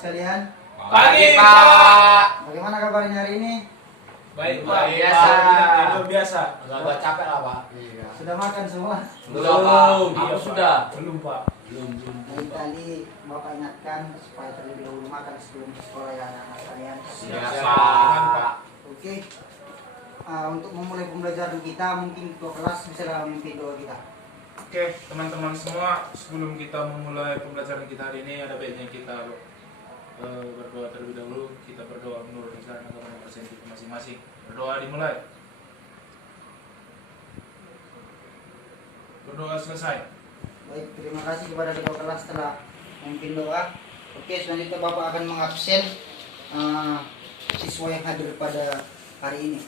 sekalian. Pagi, Pak. Bagaimana kabarnya hari ini? Baik, Pak. biasa. Tidur biasa. Agak capek lah, Pak. Iya. Sudah makan semua? Belum, Pak. Iya, Aku Pak. sudah. Belum, Pak. Belum. Lain kali Bapak ingatkan supaya terlebih dahulu makan sebelum ke sekolah ya anak-anak sekalian. Siap, Siap, Pak. Oke. Untuk memulai pembelajaran kita mungkin ketua kelas bisa memimpin doa kita. Oke, teman-teman semua, sebelum kita memulai pembelajaran kita hari ini, ada baiknya kita berdoa terlebih dahulu. Kita berdoa menurut ajaran agama yang bersentuh masing-masing. Berdoa dimulai. Berdoa selesai. Baik, terima kasih kepada ketua kelas telah memimpin doa. Oke, selanjutnya Bapak akan mengabsen siswa yang hadir pada hari ini.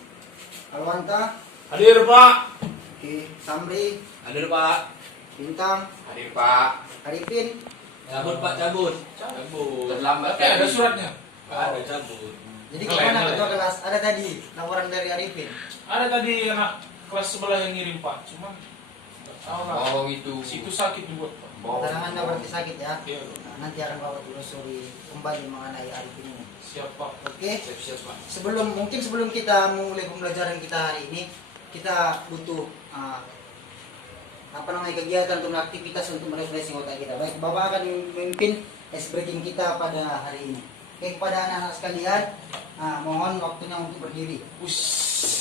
Alwanta, Hadir, Pak. oke, Samri, Hadir, Pak. Bintang, Hadir, Pak. Arifin. Cabut, Pak, cabut. Terlambat. Tapi ada suratnya. Ada cabut. Jadi Mulai, gimana mulai. ketua kelas? Ada tadi laporan dari Arifin. Ada tadi anak kelas sebelah yang ngirim, Pak. Cuman nggak tahu lah. Oh, itu. Situ sakit dibuat, Pak. Keterangan Anda berarti sakit ya. Iya, Nah, nanti akan Bapak telusuri kembali mengenai Arifin ini. siap, Pak. Oke. Siap, Pak. Sebelum kita memulai pembelajaran kita hari ini, kita butuh kegiatan untuk aktivitas untuk merefreshing otak kita. Baik, Bapak akan memimpin ice breaking kita pada hari ini. Oke, kepada anak-anak sekalian, mohon waktunya untuk berdiri.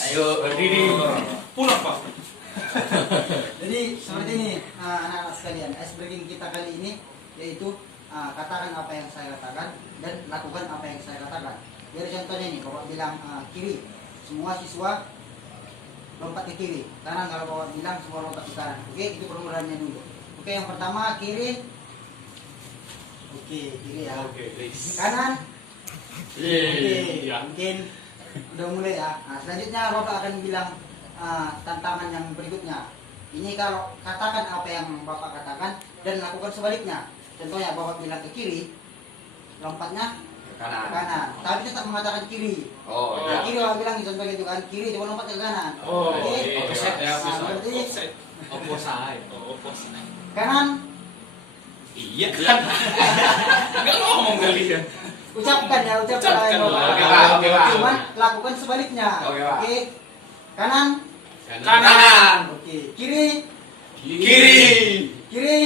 Ayo, berdiri. Pulang, Pak. Jadi seperti ini anak-anak sekalian, ice breaking kita kali ini yaitu katakan apa yang saya katakan dan lakukan apa yang saya katakan. Jadi contohnya nih, Bapak bilang kiri, semua siswa lompat ke kiri. Kanan kalau Bapak bilang semua lompat ke kanan. Oke, itu permulaan dulu. Oke, yang pertama kiri. Oke, kiri ya. Oke, guys. Kanan. Oke, Iya. mungkin udah mulai ya. Nah, selanjutnya Bapak akan bilang tantangan yang berikutnya. Ini kalau katakan apa yang Bapak katakan dan lakukan sebaliknya. Contohnya Bapak bilang ke kiri, lompatnya ke kanan. Tapi tetap mengatakan kiri. Oh, Ke iya. kiri Bapak bilang contoh gitu kan, kiri coba lompat ke kanan. Oh, Oke. iya. Offset ya, Nah, berarti Opposite. kanan Iya kan? Enggak ngomong kalian. ucapkan ya, ucapkan. Ucapkan Bapak. lah. Oke, Pak. Oke, Pak. Cuman lakukan sebaliknya. Oke, Pak. Kanan. Kanan. Oke. Kiri. Kiri.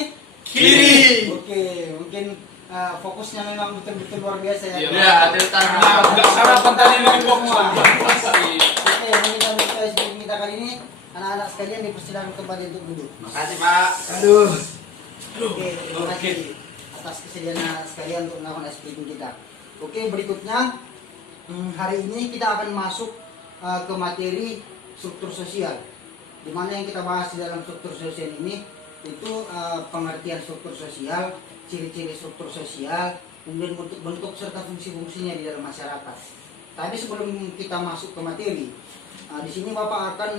Kiri. Oke, mungkin fokusnya memang betul-betul luar biasa ya. Iya. Ya, ada tangan. Enggak sarapan tadi lebih fokus Semua. pasti. Oke, mungkin kami mulai sebelum kita kali ini, anak-anak sekalian dipersilakan kembali untuk duduk. Makasih, Pak. Aduh. Oke, terima kasih atas kesediaan anak sekalian untuk melakukan speaking kita. Oke, berikutnya hari ini kita akan masuk ke materi struktur sosial. Di mana yang kita bahas di dalam struktur sosial ini itu pengertian struktur sosial, ciri-ciri struktur sosial, kemudian bentuk-bentuk serta fungsi-fungsinya di dalam masyarakat. Tapi sebelum kita masuk ke materi, di sini Bapak akan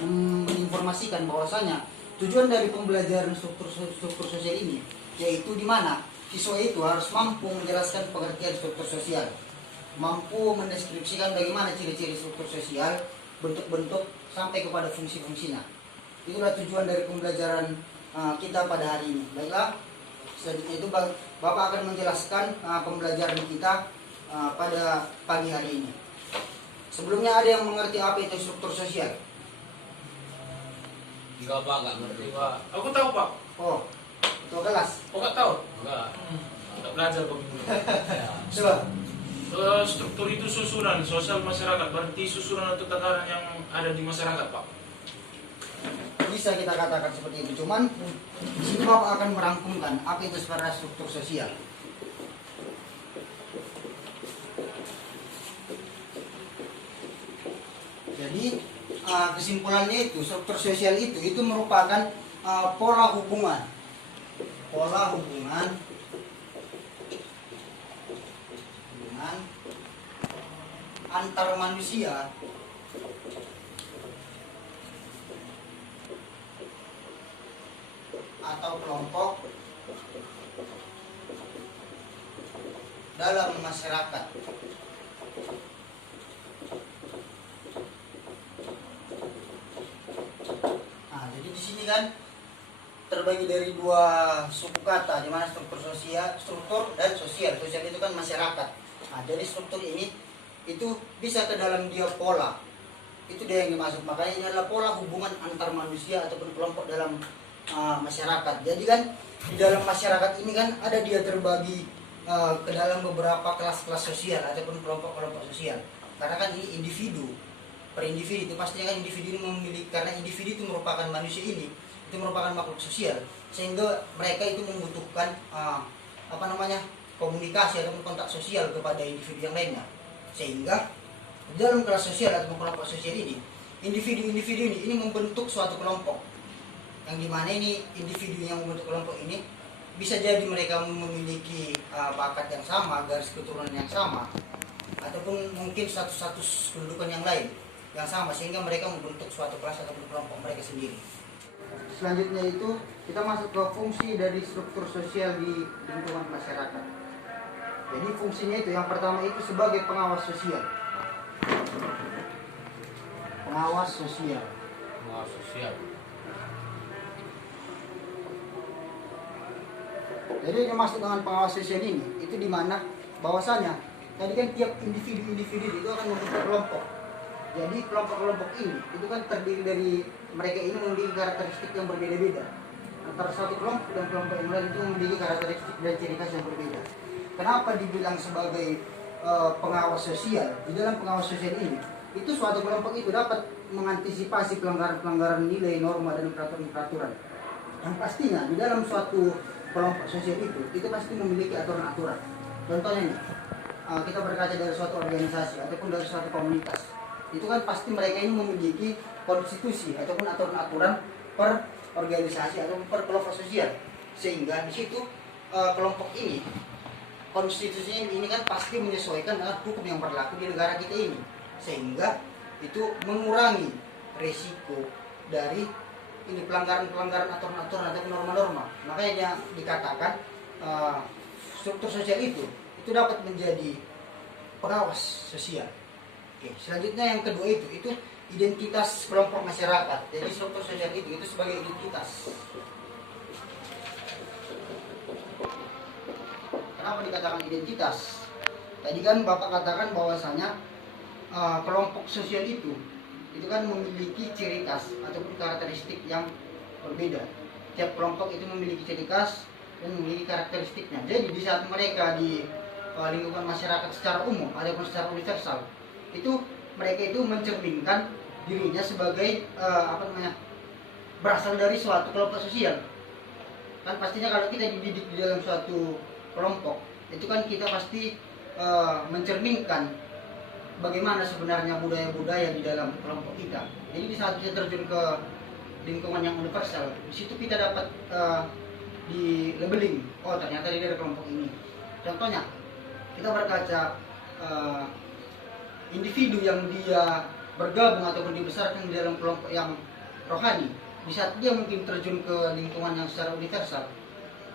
menginformasikan bahwasanya tujuan dari pembelajaran struktur sosial ini yaitu di mana siswa itu harus mampu menjelaskan pengertian struktur sosial, mampu mendeskripsikan bagaimana ciri-ciri struktur sosial, bentuk-bentuk sampai kepada fungsi-fungsinya. Itulah tujuan dari pembelajaran kita pada hari ini. Baiklah, selanjutnya itu Bapak akan menjelaskan pembelajaran kita pada pagi hari ini. Sebelumnya ada yang mengerti apa itu struktur sosial? Enggak, Pak, enggak ngerti, Pak. Aku tahu, Pak. Oh, ketua kelas. Oh, enggak tahu. Enggak. Enggak belajar begitu. Coba. Struktur itu susunan sosial masyarakat, berarti susunan atau tatanan yang ada di masyarakat, Pak. Bisa kita katakan seperti itu. Cuman di sini Bapak akan merangkumkan apa itu sebenarnya struktur sosial. Jadi kesimpulannya itu struktur sosial itu merupakan pola hubungan antar manusia atau kelompok dalam masyarakat. Nah, jadi di sini kan terbagi dari dua suku kata, di mana struktur dan sosial. Sosial itu kan masyarakat. Nah, dari struktur ini itu bisa ke dalam dia pola. Itu dia yang dimaksud. Makanya ini adalah pola hubungan antar manusia ataupun kelompok dalam masyarakat. Jadi kan di dalam masyarakat ini kan ada dia terbagi ke dalam beberapa kelas-kelas sosial ataupun kelompok-kelompok sosial. Karena kan ini individu per individu, itu pastinya kan individu ini memiliki, karena individu itu merupakan manusia ini, itu merupakan makhluk sosial, sehingga mereka itu membutuhkan komunikasi ataupun kontak sosial kepada individu yang lainnya. Sehingga di dalam kelas sosial atau kelompok sosial ini, individu-individu ini membentuk suatu kelompok, yang dimana ini individu yang membentuk kelompok ini bisa jadi mereka memiliki bakat yang sama, garis keturunan yang sama, ataupun mungkin status kedudukan yang lain yang sama, sehingga mereka membentuk suatu kelas ataupun kelompok mereka sendiri. Selanjutnya itu kita masuk ke fungsi dari struktur sosial di lingkungan masyarakat. Jadi fungsinya itu yang pertama itu sebagai pengawas sosial. Pengawas sosial. Pengawas sosial. Jadi yang dimaksud dengan pengawas sosial ini itu di mana bahwasanya tadi kan tiap individu itu akan membentuk kelompok. Jadi kelompok-kelompok ini itu kan terdiri dari mereka ini memiliki karakteristik yang berbeda-beda. Antara satu kelompok dan kelompok yang lain itu memiliki karakteristik dan ciri khas yang berbeda. Kenapa dibilang sebagai pengawas sosial? Di dalam pengawas sosial ini itu suatu kelompok itu dapat mengantisipasi pelanggaran-pelanggaran nilai, norma dan peraturan-peraturan. Yang pastinya di dalam suatu kelompok sosial itu pasti memiliki aturan-aturan. Contohnya nih, kita berkaca dari suatu organisasi ataupun dari suatu komunitas, itu kan pasti mereka ini memiliki konstitusi ataupun aturan-aturan per organisasi ataupun per kelompok sosial, sehingga di situ kelompok ini konstitusinya ini kan pasti menyesuaikan dengan hukum yang berlaku di negara kita ini, sehingga itu mengurangi resiko dari ini pelanggaran-pelanggaran aturan-aturan atau norma-norma. Makanya dikatakan struktur sosial itu dapat menjadi pengawas sosial. Oke, selanjutnya yang kedua itu identitas kelompok masyarakat. Jadi struktur sosial itu sebagai identitas. Kenapa dikatakan identitas? Tadi kan Bapak katakan bahwasanya kelompok sosial itu kan memiliki ciri khas ataupun karakteristik yang berbeda. Tiap kelompok itu memiliki ciri khas dan memiliki karakteristiknya. Jadi di saat mereka di lingkungan masyarakat secara umum ataupun secara universal, itu mereka itu mencerminkan dirinya sebagai berasal dari suatu kelompok sosial. Kan pastinya kalau kita dididik di dalam suatu kelompok, itu kan kita pasti mencerminkan bagaimana sebenarnya budaya-budaya di dalam kelompok kita. Jadi di saat kita terjun ke lingkungan yang universal, di situ kita dapat di labeling, oh ternyata dia dari kelompok ini. Contohnya, kita berkaca individu yang dia bergabung ataupun dibesarkan di dalam kelompok yang rohani, di saat dia mungkin terjun ke lingkungan yang secara universal,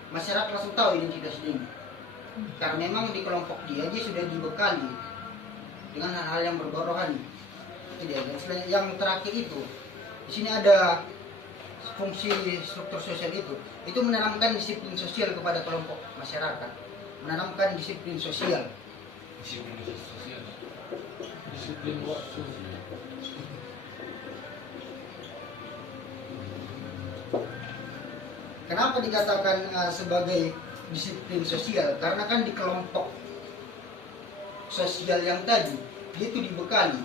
masyarakat langsung tahu identitas dia. Karena memang di kelompok dia sudah dibekali dengan hal-hal yang berbau rohani. Itu dia. Dan yang terakhir itu, di sini ada fungsi struktur sosial itu menanamkan disiplin sosial kepada kelompok masyarakat, menanamkan disiplin sosial. Disiplin sosial. Disiplin waktu. Kenapa dikatakan sebagai disiplin sosial? Karena kan di kelompok sosial yang tadi dia itu dibekali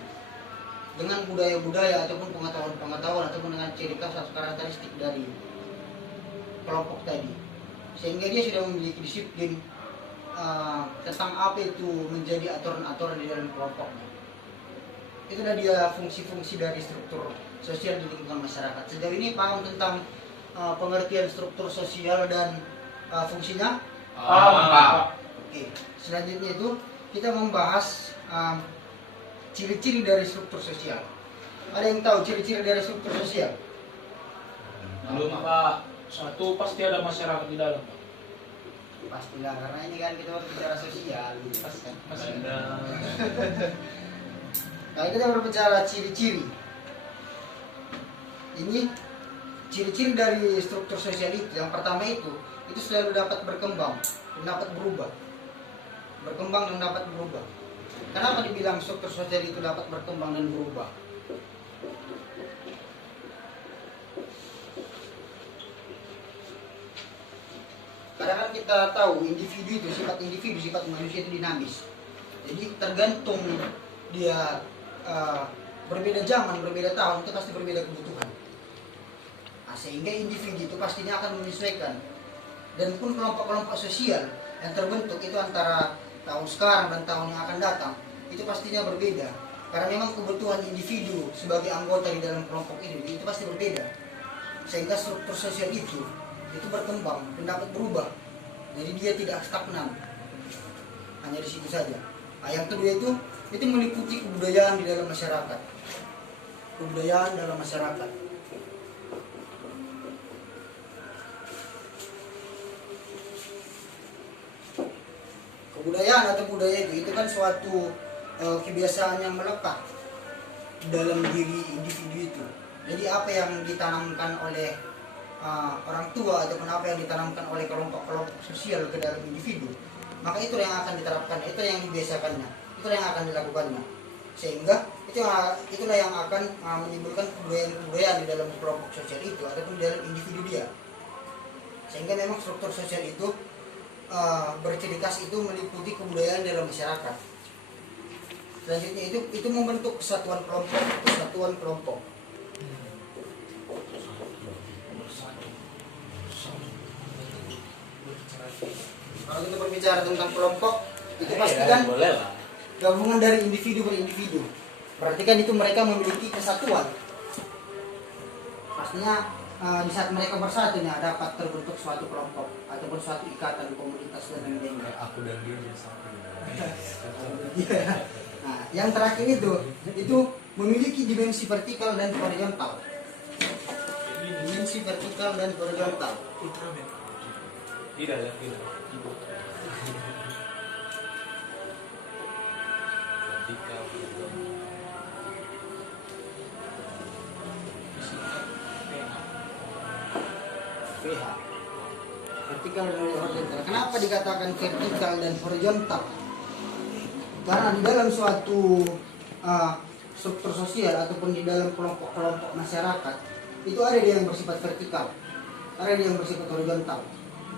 dengan budaya-budaya ataupun pengetahuan ataupun dengan ciri khas atau karakteristik dari kelompok tadi, sehingga dia sudah memiliki disiplin tentang apa itu menjadi aturan-aturan di dalam kelompoknya. Itulah dia fungsi-fungsi dari struktur sosial di lingkungan masyarakat. Sejauh ini paham tentang pengertian struktur sosial dan fungsinya? Paham. Oke, selanjutnya itu kita membahas ciri-ciri dari struktur sosial. Ada yang tahu ciri-ciri dari struktur sosial? Belum Pak. Satu pasti ada masyarakat di dalam Pak. Pastilah, karena ini kan kita berbicara sosial. Masih ada. Kalau kita berbicara ciri-ciri, ini ciri-ciri dari struktur sosial itu, yang pertama itu selalu dapat berkembang dan dapat berubah. Berkembang dan dapat berubah. Kenapa dibilang struktur sosial itu dapat berkembang dan berubah? Karena kan kita tahu sifat individu, sifat manusia itu dinamis. Jadi tergantung dia berbeda zaman, berbeda tahun, itu pasti berbeda kebutuhan. Nah, sehingga individu itu pastinya akan menyesuaikan. Dan pun kelompok-kelompok sosial yang terbentuk itu antara tahun sekarang dan tahun yang akan datang, itu pastinya berbeda. Karena memang kebutuhan individu sebagai anggota di dalam kelompok ini itu pasti berbeda. Sehingga struktur sosial itu berkembang dan dapat berubah. Jadi dia tidak stagnan. Hanya di situ saja. Nah, yang kedua itu meliputi kebudayaan di dalam masyarakat. Kebudayaan dalam masyarakat. Kebudayaan atau budaya itu kan suatu kebiasaan yang melekat dalam diri individu itu. Jadi apa yang ditanamkan oleh orang tua ataupun apa yang ditanamkan oleh kelompok-kelompok sosial ke dalam individu, maka itu yang akan diterapkan, itu yang dibiasakannya, itu yang akan dilakukannya. Sehingga itulah yang akan menimbulkan kebudayaan di dalam kelompok sosial itu ataupun di dalam individu dia. Sehingga memang struktur sosial itu berciri khas itu meliputi kebudayaan dalam masyarakat. Selanjutnya itu membentuk kesatuan kelompok. Kalau kita berbicara tentang kelompok, itu pasti kan gabungan dari individu per individu. Berarti kan itu mereka memiliki kesatuan. Pastinya di saat mereka bersatu dapat terbentuk suatu kelompok ataupun suatu ikatan komunitas dan lain-lain. Aku dan dia bersatu. Nah, yang terakhir itu memiliki dimensi vertikal dan horizontal. Dimensi vertikal dan horizontal. Tidak. VH. Vertikal dan horizontal. Kenapa dikatakan vertikal dan horizontal? Karena di dalam suatu struktur sosial ataupun di dalam kelompok-kelompok masyarakat itu ada dia yang bersifat vertikal, ada dia yang bersifat horizontal.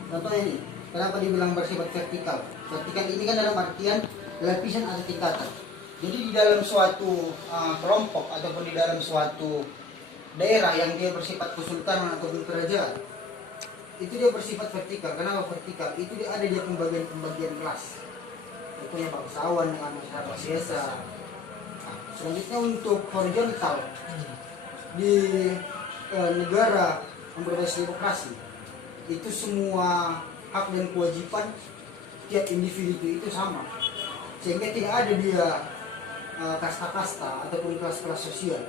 Contohnya ini, kenapa dibilang bersifat vertikal? Vertikal ini kan dalam artian lapisan atau tingkatan. Jadi di dalam suatu kelompok ataupun di dalam suatu daerah yang dia bersifat kesultanan ataupun kerajaan, itu dia bersifat vertikal. Kenapa vertikal? Itu dia ada dia pembagian kelas. Itu yang bangsawan dengan masyarakat biasa. Nah, selanjutnya untuk horizontal di negara yang berbasis demokrasi, itu semua hak dan kewajiban tiap individu itu sama, sehingga tidak ada dia kasta-kasta ataupun kelas-kelas sosial.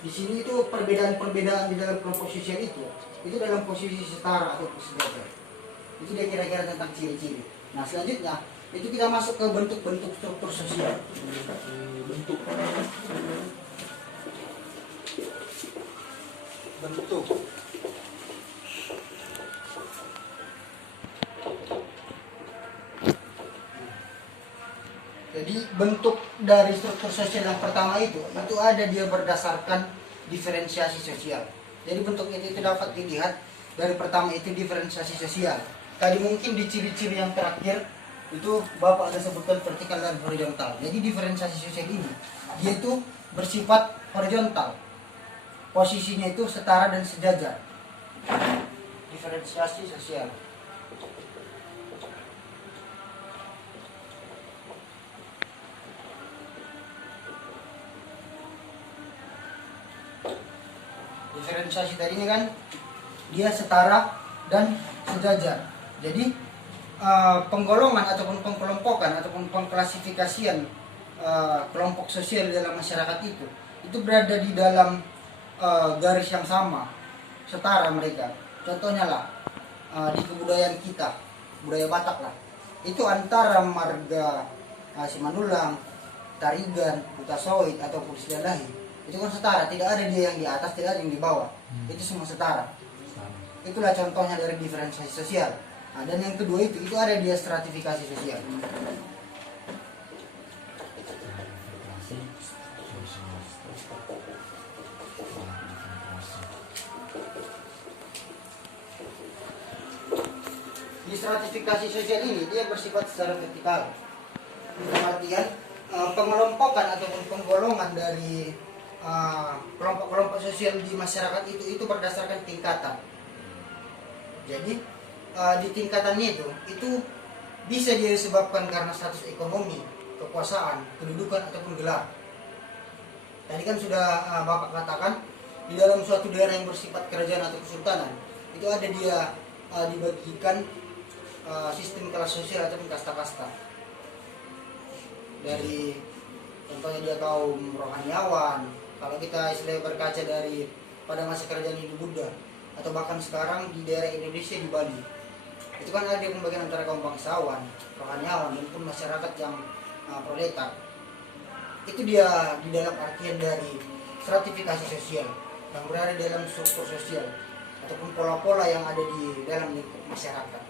Di sini itu perbedaan-perbedaan di dalam kelompok sosial itu dalam posisi setara atau sejajar. Itu dia kira-kira tentang ciri-ciri. Nah, selanjutnya itu kita masuk ke bentuk-bentuk struktur sosial. Bentuk. Jadi bentuk dari struktur sosial yang pertama itu ada dia berdasarkan diferensiasi sosial. Jadi bentuk itu dapat dilihat dari pertama itu diferensiasi sosial. Tadi mungkin di ciri-ciri yang terakhir itu Bapak ada sebutkan vertikal dan horizontal. Jadi diferensiasi sosial ini dia itu bersifat horizontal. Posisinya itu setara dan sejajar. Diferensiasi sosial. Diferensiasi tadi ini kan dia setara dan sejajar. Jadi penggolongan ataupun pengkelompokan ataupun pengklasifikasian kelompok sosial dalam masyarakat itu berada di dalam garis yang sama, setara mereka. Contohnya lah di kebudayaan kita, budaya Batak lah, itu antara marga Simanulang, Tarigan, Butasoid ataupun Sidadahi itu kan setara, tidak ada dia yang di atas, tidak ada yang di bawah, itu semua setara. Itulah contohnya dari diferensiasi sosial. Nah, dan yang kedua itu ada dia stratifikasi sosial. Di stratifikasi sosial ini dia bersifat secara vertikal. Dalam artian pengelompokan ataupun penggolongan dari kelompok-kelompok sosial di masyarakat itu berdasarkan tingkatan. Jadi di tingkatannya itu bisa dia disebabkan karena status ekonomi, kekuasaan, kedudukan ataupun gelar. Tadi kan sudah Bapak katakan di dalam suatu daerah yang bersifat kerajaan atau kesultanan itu ada dia dibagikan sistem kelas sosial ataupun kasta-kasta. Dari contohnya dia kaum rohaniawan, kalau kita istilahnya berkaca dari pada masa kerajaan Hindu Buddha atau bahkan sekarang di daerah Indonesia di Bali, itu kan ada pembagian antara kaum bangsawan, rohaniawan, maupun masyarakat yang proletar. Itu dia di dalam artian dari stratifikasi sosial yang berada dalam struktur sosial ataupun pola-pola yang ada di dalam lingkup masyarakat.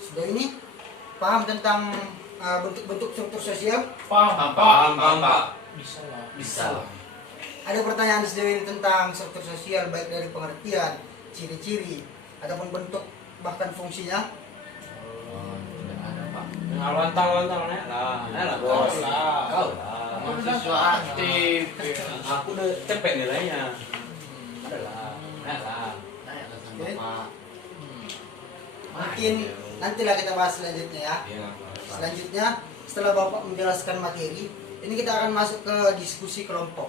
Sudah ini paham tentang bentuk-bentuk struktur sosial? Paham, Pak. Bisa lah. Ada pertanyaan sejauh ini tentang struktur sosial baik dari pengertian, ciri-ciri, ataupun bentuk bahkan fungsinya? Tidak ada, Pak. Lontang-lontang lah bos. Kau lah. Mahasiswa aktif. Aku udah cepet nilainya. Adalah, lah. Tanya ke sama Oke. Pak. Mungkin nantilah kita bahas selanjutnya ya. Iya. Selanjutnya setelah Bapak menjelaskan materi, ini kita akan masuk ke diskusi kelompok.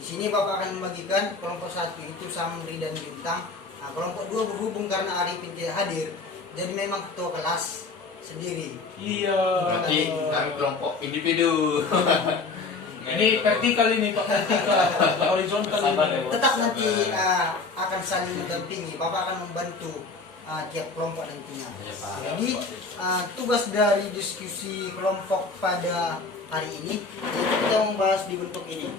Di sini Bapak akan membagikan kelompok 1 itu Samri dan Bintang. Nah, kelompok 2 berhubung karena Arifin tidak hadir, jadi memang ketua kelas sendiri. Iya. Berarti kami kelompok individu. Ini vertikal ini Pak, vertikal. Horizontal Sabar ya, ini. Bos. Tetap nanti akan saling mendampingi. Bapak akan membantu tiap kelompok nantinya. Iya, Pak. Jadi tugas dari diskusi kelompok pada hari ini yaitu kita membahas di bentuk ini,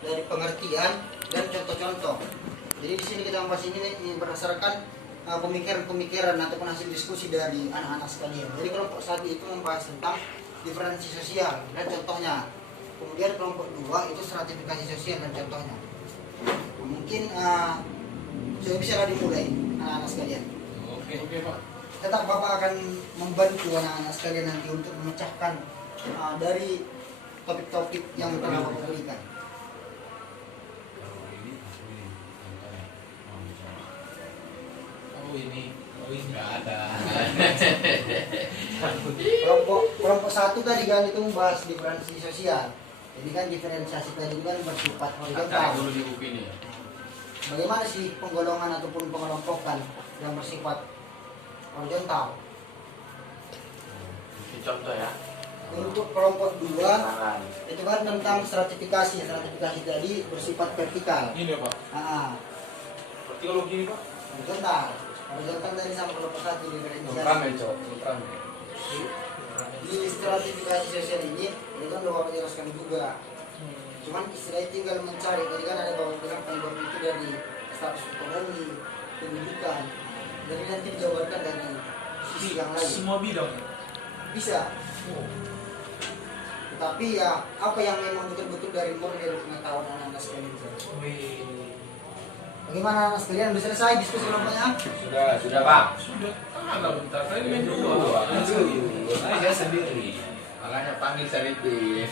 dari pengertian dan contoh-contoh. Jadi di sini kita membahas ini berdasarkan pemikiran-pemikiran ataupun hasil diskusi dari anak-anak sekalian. Jadi kelompok 1 itu membahas tentang diferensi sosial dan contohnya. Kemudian kelompok 2 itu stratifikasi sosial dan contohnya. Mungkin sudah bisa dimulai anak-anak sekalian. Oke, Pak. Tetap Bapak akan membantu anak-anak sekalian nanti untuk memecahkan dari topik-topik yang telah Bapak berikan. Oh ini. Enggak ada. Kelompok 1 tadi kan itu membahas diferensi sosial. Jadi kan diferensiasi tadi itu kan bersifat Cari horizontal. dulu di buku ini ya. Bagaimana sih penggolongan ataupun pengelompokan yang bersifat horizontal? Ini contoh ya. Untuk kelompok 2 Tangan. itu kan tentang stratifikasi. Stratifikasi tadi bersifat vertikal. Ini ya Pak. Vertikal begini Pak. Horizontal. Horizontal tadi sama kelompok 1 diferensiasi. Rame cok, rame. Di stratifikasi sosial ini kan udah Bapak jelaskan juga. Cuman istilahnya tinggal mencari. Tadi kan ada Bapak bilang penyebab itu dari status ekonomi, pendidikan. Jadi nanti dijabarkan dari sisi yang lain. Semua bidang. Bisa. Tetapi ya apa yang memang betul-betul dari murni dari pengetahuan anak-anak sekalian. Bagaimana anak sekalian? Sudah selesai diskusi kelompoknya? Sudah Pak. Sudah. Kalah bentar. Tadi main Aduh, dua. saya sendiri. Makanya panggil Saripin.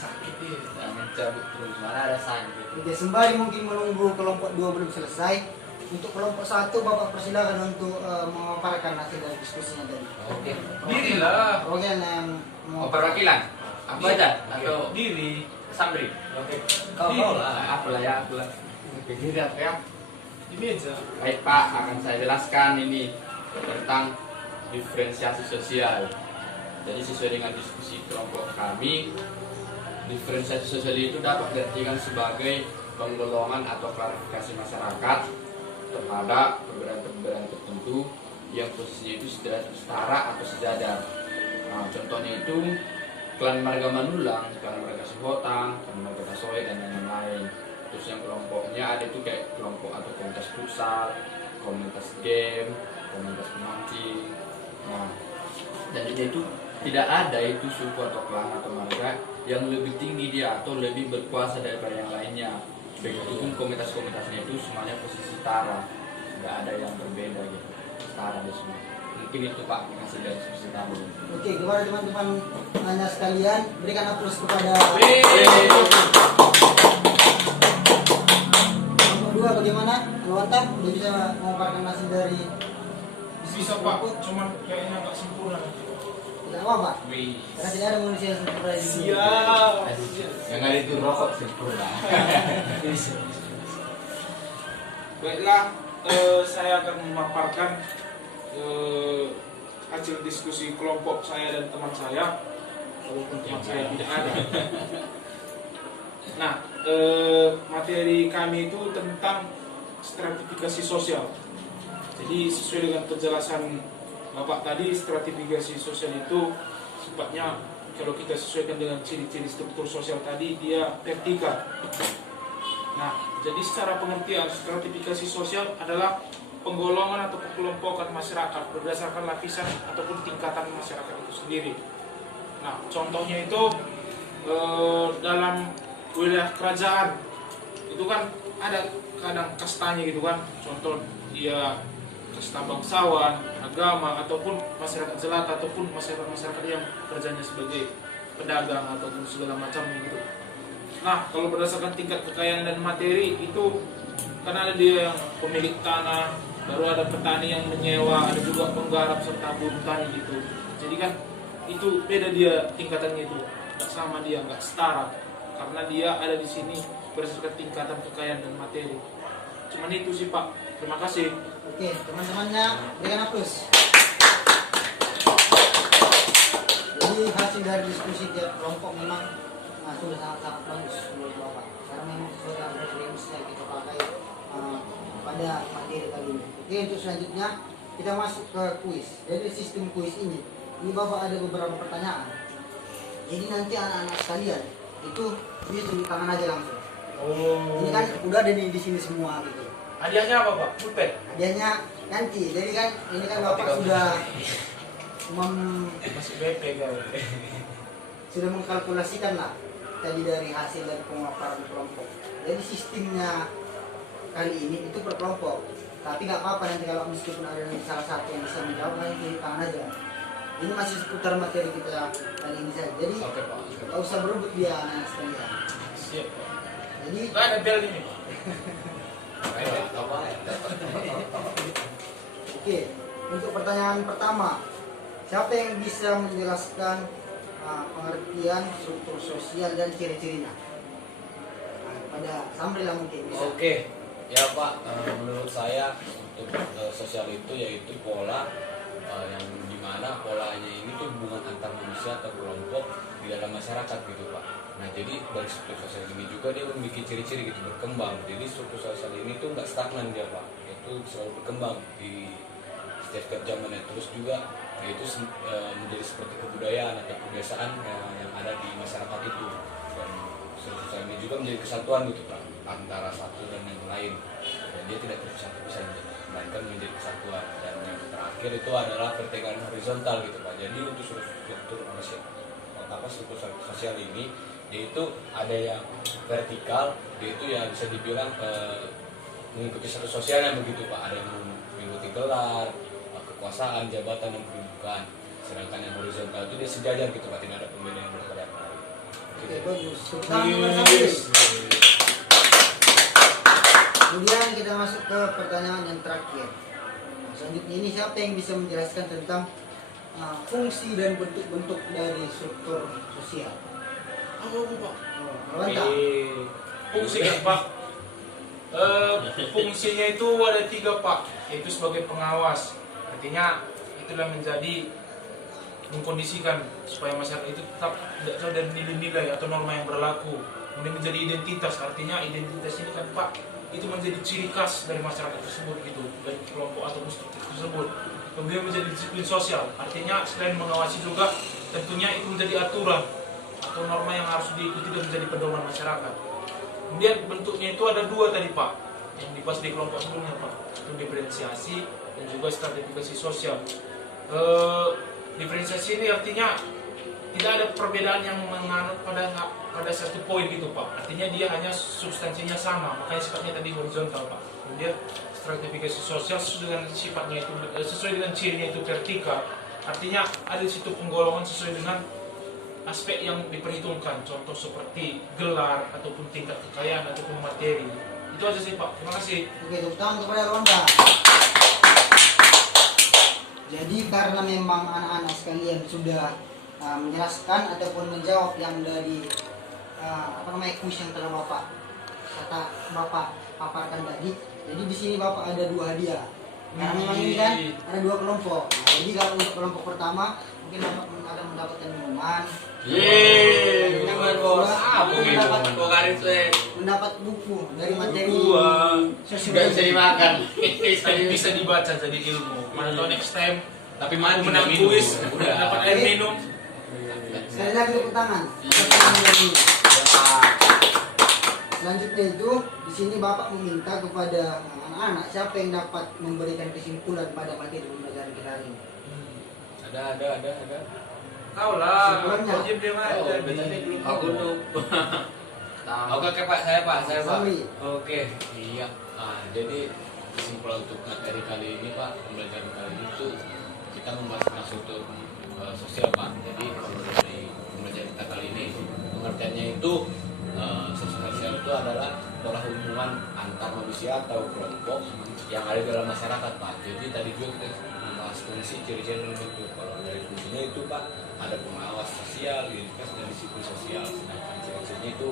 Sakit ya. Jangan cabut terus. Mana ada sakit? Oke, sembari mungkin menunggu kelompok 2 belum selesai, untuk kelompok 1 Bapak persilakan untuk memaparkan hasil dari diskusinya tadi. Oke. Dirilah. Oke, yang Oh, perwakilan. Apa aja? Atau Diri. Samri? Oke. Kau lah. Aku lah ya, aku lah. Oke, diri apa ya? Di meja. Baik Pak, akan saya jelaskan ini tentang diferensiasi sosial. Jadi sesuai dengan diskusi kelompok kami, diferensiasi sosial itu dapat diartikan sebagai penggolongan atau klarifikasi masyarakat terhadap perbedaan-perbedaan tertentu yang posisinya itu setara atau sejajar. Nah, contohnya itu klan marga Manulang, klan marga Sihotang, klan marga Tasoe dan yang lain. Terus yang kelompoknya ada itu kayak kelompok atau komunitas futsal, komunitas game, komunitas pemancing. Nah, dan itu tidak ada itu suku atau klan atau marga yang lebih tinggi dia atau lebih berkuasa daripada yang lainnya. Begitupun komunitas-komunitasnya itu semuanya posisi setara, nggak ada yang berbeda gitu, setara di semua. Mungkin itu Pak ngasih dari sisi tadi. Oke, kepada teman-teman nanya sekalian, berikan aplaus kepada nomor 2. Bagaimana? Alwanta, dia bisa mengumpulkan hasil dari Bisa Pak, cuman kayaknya nggak sempurna. tidak apa-apa, karena tidak ada manusia yang sempurna di dunia. Yang ada itu rokok sempurna. Baiklah, saya akan memaparkan hasil diskusi kelompok saya dan teman saya, walaupun teman saya tidak ada. Nah, materi kami itu tentang stratifikasi sosial. Jadi sesuai dengan penjelasan Bapak tadi, stratifikasi sosial itu sifatnya kalau kita sesuaikan dengan ciri-ciri struktur sosial tadi, dia vertikal. Nah, jadi secara pengertian stratifikasi sosial adalah penggolongan atau pengelompokan masyarakat berdasarkan lapisan ataupun tingkatan masyarakat itu sendiri. Nah, contohnya itu dalam wilayah kerajaan itu kan ada kadang kastanya gitu kan. Contoh dia kasta bangsawan, agama, ataupun masyarakat jelata, ataupun masyarakat yang kerjanya sebagai pedagang ataupun segala macamnya gitu. Nah, kalau berdasarkan tingkat kekayaan dan materi itu kan ada dia yang pemilik tanah, baru ada petani yang menyewa, ada juga penggarap serta buruh tani gitu. Jadi kan itu beda dia tingkatannya itu, nggak sama dia, nggak setara, karena dia ada di sini berdasarkan tingkatan kekayaan dan materi. Cuman itu sih Pak. Terima kasih. Oke, teman-temannya berikan aplaus. Jadi hasil dari diskusi tiap kelompok memang sudah sangat-sangat bagus menurut Bapak, karena memang sesuai dengan referensi yang kita pakai pada materi kali ini. Oke, untuk selanjutnya kita masuk ke kuis. Jadi sistem kuis ini Bapak ada beberapa pertanyaan. Jadi nanti anak-anak sekalian itu dia tunjuk tangan aja langsung. Oh. Ini kan udah ada di sini semua gitu. Hadiahnya apa Pak? Pulpen? Hadiahnya nanti. Jadi kan ini kan Bapak sudah Masih BP kan? sudah mengkalkulasikan lah tadi dari hasil dari pemaparan kelompok. Jadi sistemnya kali ini itu per kelompok. Tapi nggak apa-apa nanti kalau meskipun ada salah satu yang bisa menjawab, nanti tangan aja. Ini masih seputar materi kita kali ini saja. Jadi nggak usah berebut dia anak sekalian. Siap Pak. Jadi Nggak ada bel ini Pak. oke, untuk pertanyaan pertama, siapa yang bisa menjelaskan pengertian struktur sosial dan ciri-cirinya? Pada Samri lah mungkin bisa. Oke, ya Pak. Menurut saya untuk sosial itu yaitu pola yang dimana polanya ini tuh hubungan antar manusia atau kelompok di dalam masyarakat gitu Pak. Nah jadi dari struktur sosial ini juga dia memiliki ciri-ciri gitu berkembang. Jadi struktur sosial ini tuh nggak stagnan dia Pak, itu selalu berkembang di setiap zamannya. Terus juga yaitu menjadi seperti kebudayaan atau kebiasaan yang ada di masyarakat itu. Dan struktur sosial ini juga menjadi kesatuan gitu Pak antara satu dan yang lain. Dan dia tidak terpisah-pisah melainkan menjadi kesatuan. Dan yang terakhir itu adalah vertikal horizontal gitu Pak. Jadi untuk struktur sosial ini yaitu ada yang vertikal, yaitu ya bisa dibilang mengikuti satu sosial yang begitu Pak. Ada yang mengikuti gelar, kekuasaan, jabatan, dan kedudukan. Sedangkan yang horizontal itu dia sejajar gitu Pak, tidak ada pembedaan daripada yang lain. Oke, bagus. Tepuk tangan untuk Samri. Kemudian kita masuk ke pertanyaan yang terakhir. Selanjutnya ini siapa yang bisa menjelaskan tentang fungsi dan bentuk-bentuk dari struktur sosial? Pak. Mantap. Fungsinya Pak. Fungsinya itu ada 3 Pak, yaitu sebagai pengawas. Artinya itulah menjadi mengkondisikan supaya masyarakat itu tetap tidak jauh dari nilai-nilai atau norma yang berlaku. Kemudian menjadi identitas, artinya identitas ini kan Pak itu menjadi ciri khas dari masyarakat tersebut gitu, dari kelompok atau struktur tersebut. Kemudian menjadi disiplin sosial, artinya selain mengawasi juga tentunya itu menjadi aturan atau norma yang harus diikuti dan menjadi pedoman masyarakat. Kemudian bentuknya itu ada dua tadi Pak, yang dibahas di kelompok sebelumnya Pak, itu diferensiasi dan juga stratifikasi sosial. Diferensiasi ini artinya tidak ada perbedaan yang menganut pada satu poin gitu Pak. Artinya dia hanya substansinya sama, makanya sifatnya tadi horizontal Pak. Kemudian stratifikasi sosial sesuai dengan cirinya itu vertikal. Artinya ada di situ penggolongan sesuai dengan aspek yang diperhitungkan. Contoh seperti gelar ataupun tingkat kekayaan ataupun materi. Itu aja sih Pak. Terima kasih. Oke, tepuk tangan kepada Ronda. Jadi karena memang anak-anak sekalian sudah menjelaskan ataupun menjawab yang dari kuis yang telah Bapak paparkan tadi. Jadi di sini Bapak ada 2 hadiah. Karena memang ini kan ada 2 kelompok. Nah, jadi kalau untuk kelompok pertama mungkin Bapak akan mendapatkan minuman. Mendapat buku dari materi sosial. Bisa dimakan. Bisa dibaca jadi ilmu. Mana tahu next time Tapi mati menang minum. kuis dapat air minum. Sekali lagi tepuk tangan. Selanjutnya itu di sini Bapak meminta kepada anak-anak siapa yang dapat memberikan kesimpulan pada materi pembelajaran kita hari ini. Ada. Kau lah, Kesimpulannya. kau diam aja. Aku tuh. Oke Pak, saya Pak. Samri. Oke, iya. Jadi kesimpulan untuk materi kali ini Pak, pembelajaran kali ini itu kita membahas tentang struktur sosial Pak. Jadi kalau dari pembelajaran kita kali ini pengertiannya itu sosial itu adalah pola hubungan antar manusia atau kelompok yang ada dalam masyarakat Pak. Jadi tadi juga kita membahas fungsi, ciri-ciri dan bentuk. Kalau dari fungsinya itu Pak ada pengawas sosial, identitas dan disiplin sosial. Sedangkan ciri-cirinya itu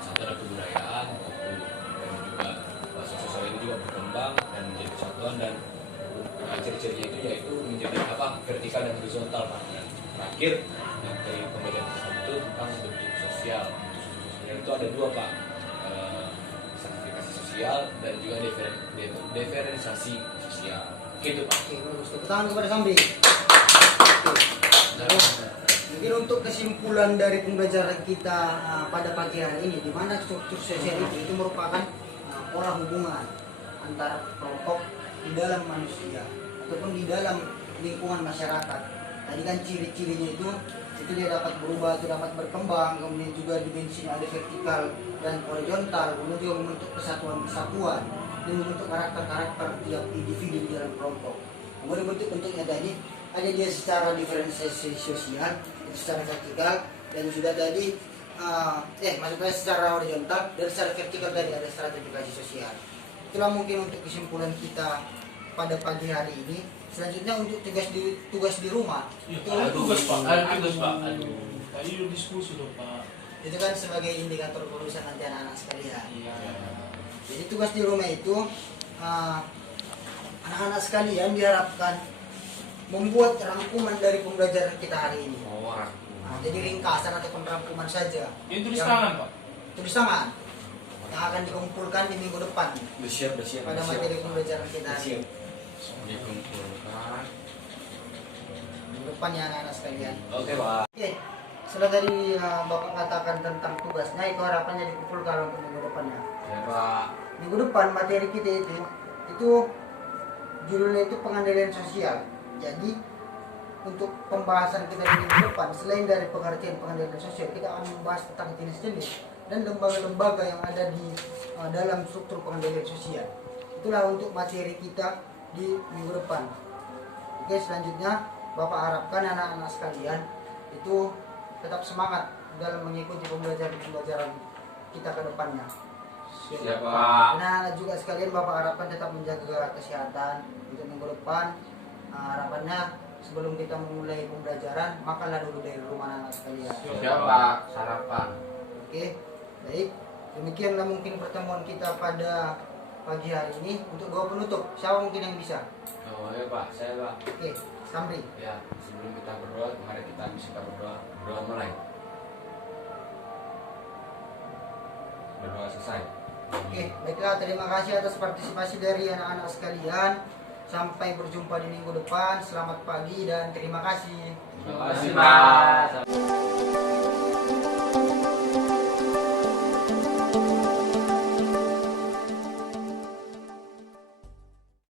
satu ada kebudayaan, dan juga sosial ini juga berkembang dan menjadi kesatuan, dan ciri-cirinya itu yaitu menjadi vertikal dan horizontal Pak. Dan terakhir yang dari pembelajaran tersebut itu tentang bentuk sosial. Itu ada 2 Pak, sertifikasi sosial dan juga diferensiasi sosial. Gitu Pak. Oke, bagus. Tepuk tangan kepada Samri. Mungkin untuk kesimpulan dari pembelajaran kita pada pagi hari ini, di mana struktur sosial itu merupakan pola hubungan antara kelompok di dalam manusia ataupun di dalam lingkungan masyarakat. Tadi kan ciri-cirinya itu dia dapat berubah, itu dapat berkembang, kemudian juga dimensinya ada vertikal dan horizontal, kemudian juga membentuk kesatuan dan membentuk karakter tiap individu di dalam kelompok. Kemudian bentuk-bentuknya tadi ada dia secara diferensiasi sosial, itu secara vertikal, dan juga tadi maksudnya secara horizontal dan secara vertikal tadi ada stratifikasi sosial. Itulah mungkin untuk kesimpulan kita pada pagi hari ini. Selanjutnya untuk tugas di rumah. Tugas Pak. Tadi udah diskusi dong Pak. Itu kan sebagai indikator kelulusan nanti anak-anak sekalian. Iya. Jadi tugas di rumah itu anak-anak sekalian diharapkan membuat rangkuman dari pembelajaran kita hari ini. Jadi ringkasan ataupun rangkuman saja. Ini tulis tangan Pak. Tulis tangan yang akan dikumpulkan di minggu depan Bersiap. pada materi pembelajaran kita hari ini. Dikumpulkan. Minggu depan ya anak-anak sekalian. Oke Pak. Oke, setelah tadi Bapak katakan tentang tugasnya, itu harapannya dikumpulkan untuk minggu depannya. Ya Pak. Minggu depan materi kita itu judulnya itu pengendalian sosial. Jadi untuk pembahasan kita di minggu depan, selain dari pengertian pengendalian sosial, kita akan membahas tentang jenis-jenis dan lembaga-lembaga yang ada di dalam struktur pengendalian sosial. Itulah untuk materi kita di minggu depan. Oke, selanjutnya Bapak harapkan anak-anak sekalian itu tetap semangat dalam mengikuti pembelajaran kita ke depannya. Siap Pak. Dan anak-anak juga sekalian Bapak harapkan tetap menjaga kesehatan untuk minggu depan. Harapannya sebelum kita memulai pembelajaran, makanlah dulu dari rumah anak-anak sekalian. Siap Pak. Sarapan. Oke, baik. Demikianlah mungkin pertemuan kita pada pagi hari ini. Untuk doa penutup, siapa mungkin yang bisa? Oh ya Pak, saya Pak. Oke, Samri. Ya, sebelum kita berdoa, mari kita bisa berdoa. Berdoa mulai. Berdoa selesai. Oke, baiklah, terima kasih atas partisipasi dari anak-anak sekalian. Sampai berjumpa di minggu depan. Selamat pagi dan terima kasih. Terima kasih Pak.